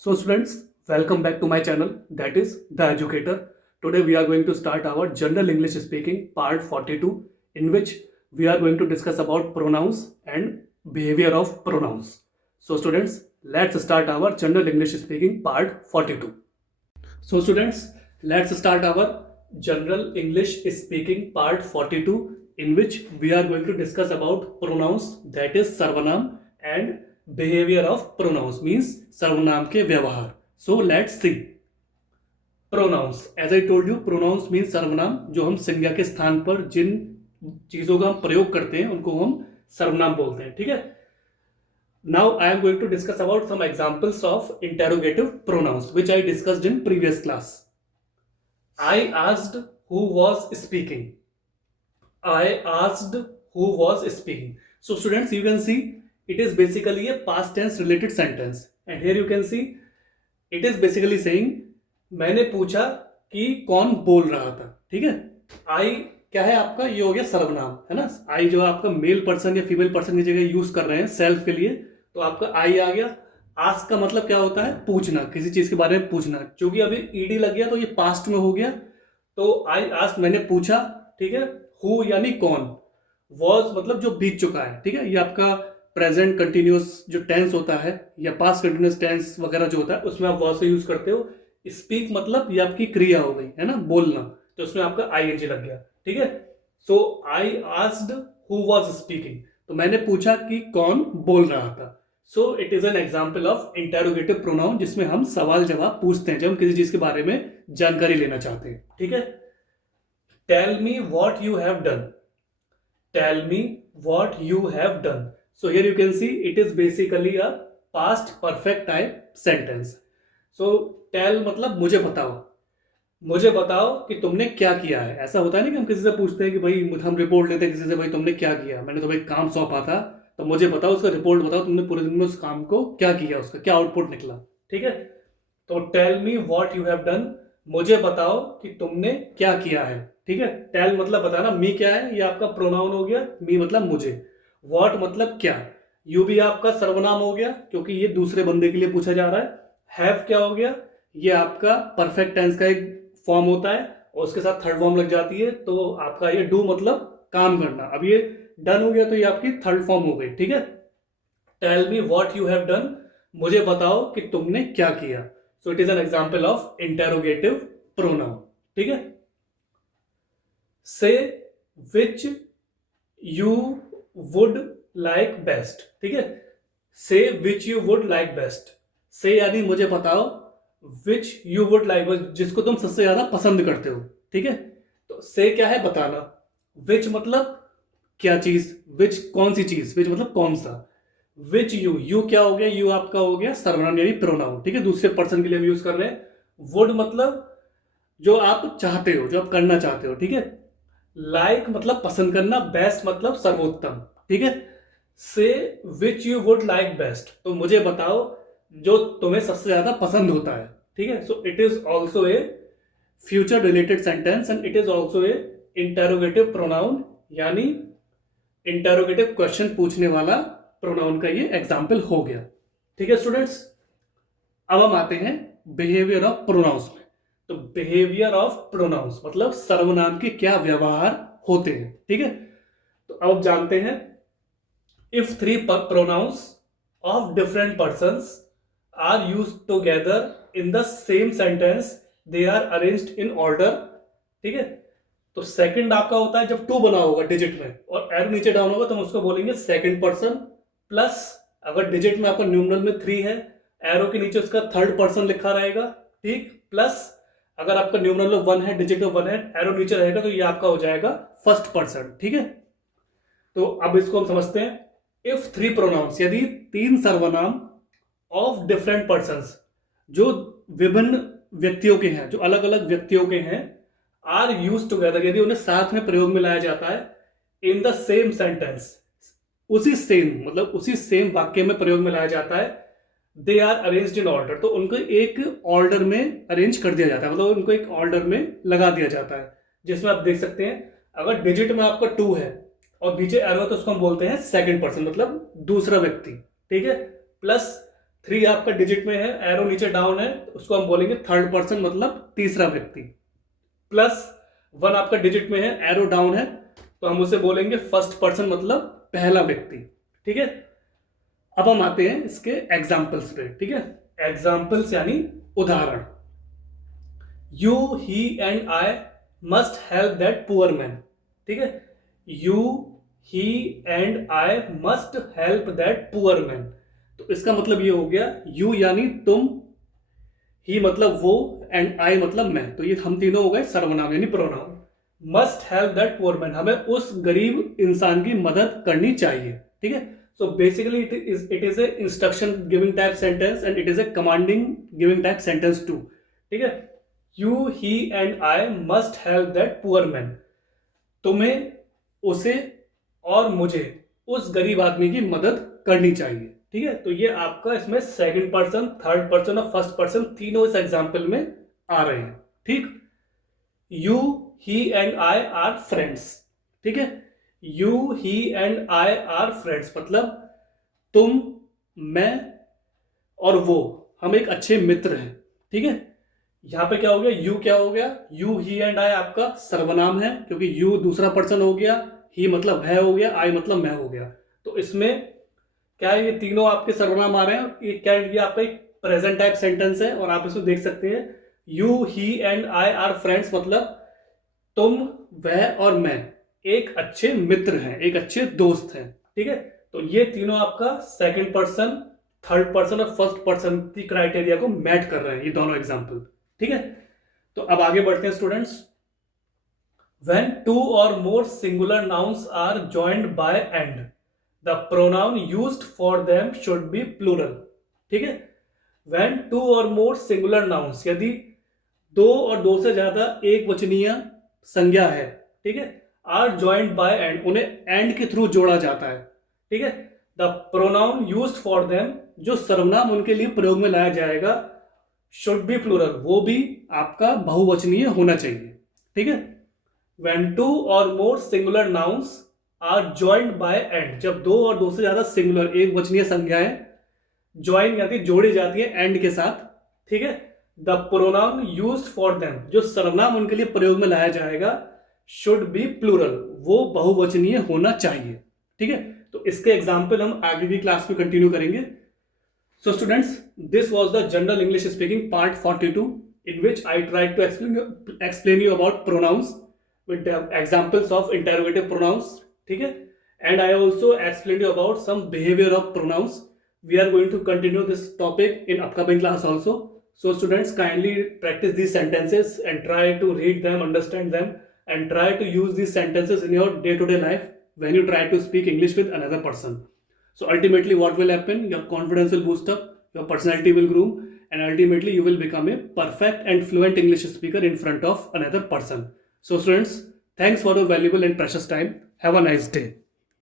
So students, welcome back to my channel, that is The Educator. Today we are going to start our General English Speaking part 42, in which we are going to discuss about pronouns and behavior of pronouns. So students, let's start our General English Speaking part 42. So students, let's start our General English Speaking part 42, in which we are going to discuss about pronouns, that is Sarvanam, and behavior of pronouns means सर्वनाम के व्यवहार. So let's see. Pronouns, as I told you, pronouns means सर्वनाम, जो हम संज्ञा के स्थान पर जिन चीजों का हम प्रयोग करते हैं उनको हम सर्वनाम बोलते हैं. ठीक है. Now I am going to discuss about some examples of interrogative pronouns which I discussed in previous class. I asked who was speaking. I asked who was speaking. So students, you can see it is basically a past tense related sentence, and here you can see it is basically saying मैंने पूछा कि कौन बोल रहा था. ठीक है. आई क्या है आपका, ये हो गया सर्वनाम, है ना. आई जो है आपका मेल पर्सन या फीमेल पर्सन की जगह यूज कर रहे हैं सेल्फ के लिए, तो आपका आई आ गया. आस्क का मतलब क्या होता है, पूछना, किसी चीज के बारे में पूछना. क्योंकि अभी ईडी लग गया तो ये पास्ट में हो गया, तो आई आस्क मैंने पूछा. ठीक है. हु यानी कौन, वॉज मतलब जो बीत चुका है. ठीक है. ये आपका प्रेजेंट कंटिन्यूस जो टेंस होता है या पास्ट कंटिन्यूस टेंस वगैरह जो होता है उसमें आप वॉज से यूज करते हो. स्पीक मतलब ये आपकी क्रिया हो गई, है ना, बोलना, तो उसमें आपका आईएनजी लग गया. ठीक है. So I asked who was speaking, तो मैंने पूछा कि कौन बोल रहा था. So it is an example of interrogative pronoun, जिसमें हम सवाल जवाब पूछते हैं जब हम किसी चीज के बारे में जानकारी लेना चाहते हैं. ठीक है. Tell me what you have done. Tell me what you have done. So here you can see it is basically a past perfect type sentence. So tell मतलब मुझे बताओ, मुझे बताओ कि तुमने क्या किया है. ऐसा होता है ना कि हम किसी से पूछते हैं कि भाई, हम रिपोर्ट लेते हैं किसी से, भाई तुमने क्या किया, मैंने तो भाई काम सौंपा था, तो मुझे बताओ उसका रिपोर्ट बताओ, तुमने पूरे दिन में उस काम को क्या किया, उसका क्या आउटपुट निकला. ठीक है. तो tell me what you have done, मुझे बताओ कि तुमने क्या किया है. ठीक है. टेल मतलब बताना, मी क्या है, ये आपका प्रोनाउन हो गया, मी मतलब मुझे, वॉट मतलब क्या, यू भी आपका सर्वनाम हो गया क्योंकि ये दूसरे बंदे के लिए पूछा जा रहा है. हैव क्या हो गया, ये आपका परफेक्ट टेंस का एक फॉर्म होता है और उसके साथ थर्ड फॉर्म लग जाती है, तो आपका ये डू मतलब काम करना. अब ये डन हो गया तो ये आपकी थर्ड फॉर्म हो गई. ठीक है. Tell me what you have done, मुझे बताओ कि तुमने क्या किया. So it is an example of interrogative pronoun. ठीक है. Say which you would like best. ठीक है. Say which you would like best. Say यानी मुझे बताओ, विच यू वुड लाइक, जिसको तुम सबसे ज्यादा पसंद करते हो. ठीक है. तो से क्या है, बताना. विच मतलब क्या चीज, विच कौन सी चीज, विच मतलब कौन सा. विच यू, यू क्या हो गया, यू आपका हो गया सर्वनाम यानी प्रोनाउन. ठीक है. दूसरे पर्सन के लिए हम यूज कर रहे हैं. वुड मतलब जो आप चाहते हो, जो आप करना चाहते हो. ठीक है. लाइक मतलब पसंद करना, बेस्ट मतलब सर्वोत्तम. ठीक है. Say which you would like best, तो मुझे बताओ जो तुम्हें सबसे ज्यादा पसंद होता है. ठीक है. सो it is also a future related sentence and it is also a interrogative pronoun, यानी इंटेरोगेटिव क्वेश्चन पूछने वाला प्रोनाउन का ये एग्जाम्पल हो गया. ठीक है स्टूडेंट्स. अब हम आते हैं बिहेवियर ऑफ प्रोनाउंस में. तो बिहेवियर ऑफ प्रोनाउंस मतलब सर्वनाम के क्या व्यवहार होते हैं. ठीक है. तो अब जानते हैं, if three pronouns of different persons are used together in the same sentence, they are arranged in order. ठीक है. तो सेकंड आपका होता है जब टू बना होगा डिजिट में और एरो नीचे डाउन होगा तो हम उसको बोलेंगे सेकंड पर्सन. प्लस अगर डिजिट में आपका न्यूमरल में 3 है, एरो के नीचे उसका थर्ड पर्सन लिखा रहेगा. ठीक. प्लस अगर आपका न्यूमरल में 1 है, डिजिट में 1 है, एरो नीचे रहेगा, तो ये आपका हो जाएगा फर्स्ट पर्सन. ठीक है. तो अब इसको हम समझते हैं. इफ थ्री प्रोनाउंस, यदि 3 सर्वनाम ऑफ डिफरेंट पर्संस, जो विभिन्न व्यक्तियों के हैं, जो अलग अलग व्यक्तियों के हैं, आर यूज टुगेदर, यदि उन्हें साथ में प्रयोग में लाया जाता है, इन द सेम सेंटेंस, उसी सेम मतलब उसी सेम वाक्य में प्रयोग में लाया जाता है, they are arranged in order, तो उनको एक ऑर्डर में अरेंज कर दिया जाता है, मतलब उनको एक ऑर्डर में लगा दिया जाता है. जिसमें आप देख सकते हैं, अगर डिजिट में आपका 2 है और नीचे एरो है तो उसको हम बोलते हैं सेकंड पर्सन मतलब दूसरा व्यक्ति. ठीक है. प्लस 3 आपका डिजिट में है, एरो नीचे डाउन है, उसको हम बोलेंगे थर्ड पर्सन मतलब तीसरा व्यक्ति। +1 आपका डिजिट में है, एरो डाउन है, तो हम उसे बोलेंगे फर्स्ट पर्सन मतलब पहला व्यक्ति। ठीक है, अब हम आते हैं इसके एग्जाम्पल्स पे। ठीक है, एग्जाम्पल्स यानी उदाहरण। You, he and I must help that poor man. ठीक है, you, he and I must help that poor man. तो इसका मतलब ये हो गया, यू यानी तुम, ही मतलब वो, एंड आई मतलब मैं। तो ये हम तीनों हो गए सर्वनाम यानी pronoun. Must help that poor man, हमें उस गरीब इंसान की मदद करनी चाहिए। ठीक है, so basically it is a instruction giving type sentence and it is a commanding giving type sentence too. ठीक है, you, he and I must help that poor man, तुम्हें, उसे और मुझे उस गरीब आदमी की मदद करनी चाहिए। ठीक है, तो ये आपका इसमें सेकंड पर्सन, थर्ड पर्सन और फर्स्ट पर्सन तीनों इस एग्जाम्पल में आ रहे हैं। ठीक, you, he and I R friends. ठीक है, you, he and I R friends मतलब तुम, मैं और वो, हम एक अच्छे मित्र हैं। ठीक है, यहां पे क्या हो गया, यू क्या हो गया, यू, ही एंड आई आपका सर्वनाम है क्योंकि यू दूसरा पर्सन हो गया, ही मतलब है हो गया, आई मतलब मैं हो गया। तो इसमें क्या है, ये तीनों आपके सर्वनाम आ रहे हैं। ये क्या है, ये आपका एक प्रेजेंट टाइप सेंटेंस है और आप इसमें देख सकते हैं you, he and I R friends मतलब तुम, वह और मैं एक अच्छे मित्र हैं, एक अच्छे दोस्त हैं। ठीक है, तो ये तीनों आपका सेकंड पर्सन, थर्ड पर्सन और फर्स्ट पर्सन की क्राइटेरिया को मैच कर रहे हैं ये दोनों एग्जांपल। ठीक है, तो अब आगे बढ़ते हैं students. When two or more singular nouns are joined by and, the pronoun used for them should be plural. ठीक है, when two or more singular nouns, यदि दो और दो से ज्यादा एक वचनीय संज्ञा है, ठीक है, are joined by and, उन्हें and के थ्रू जोड़ा जाता है। ठीक है, the pronoun used for them, जो सर्वनाम उनके लिए प्रयोग में लाया जाएगा, should be plural, वो भी आपका बहुवचनीय होना चाहिए। ठीक है, when two or more singular nouns are joined by and, जब दो और दो से ज्यादा सिंगुलर एक वचनीय संज्ञाएं ज्वाइन यानी जोड़ी जाती है एंड के साथ। ठीक है, the pronoun used for them, जो सर्वनाम उनके लिए प्रयोग में लाया जाएगा, शुड बी प्लूरल, वो बहुवचनीय होना चाहिए। ठीक है, तो इसके एग्जाम्पल हम आगे की क्लास में कंटिन्यू करेंगे। So students, this was the general English speaking part 42 in which I tried to explain you about pronouns with the examples of interrogative pronouns. ठीक है, and I also explained you about some behavior of pronouns. We are going to continue this topic in upcoming class also. So students, kindly practice these sentences and try to read them, understand them, and try to use these sentences in your day-to-day life when you try to speak English with another person. So ultimately what will happen, your confidence will boost up, your personality will grow, and ultimately you will become a perfect and fluent English speaker in front of another person. So students, thanks for your valuable and precious time. Have a nice day.